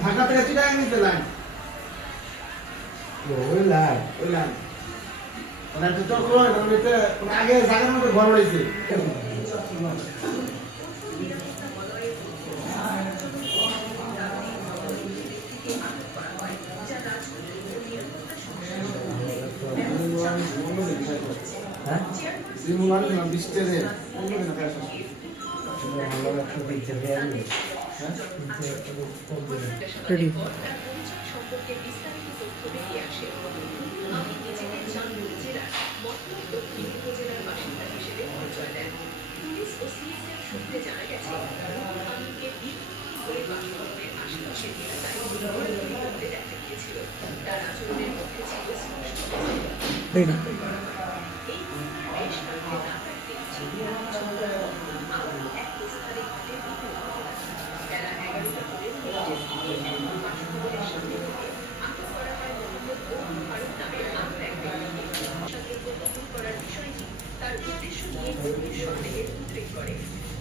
ঢাকা থেকে চিটাগাং নিতে লাইন ওই লাইন মানে একটা চক্র আগে জায়গার মধ্যে ঘর রয়েছে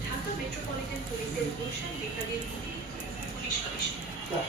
ঢাকা মেট্রোপলিটন পুলিশের গুলশান বিভাগের পুলিশ কমিশনার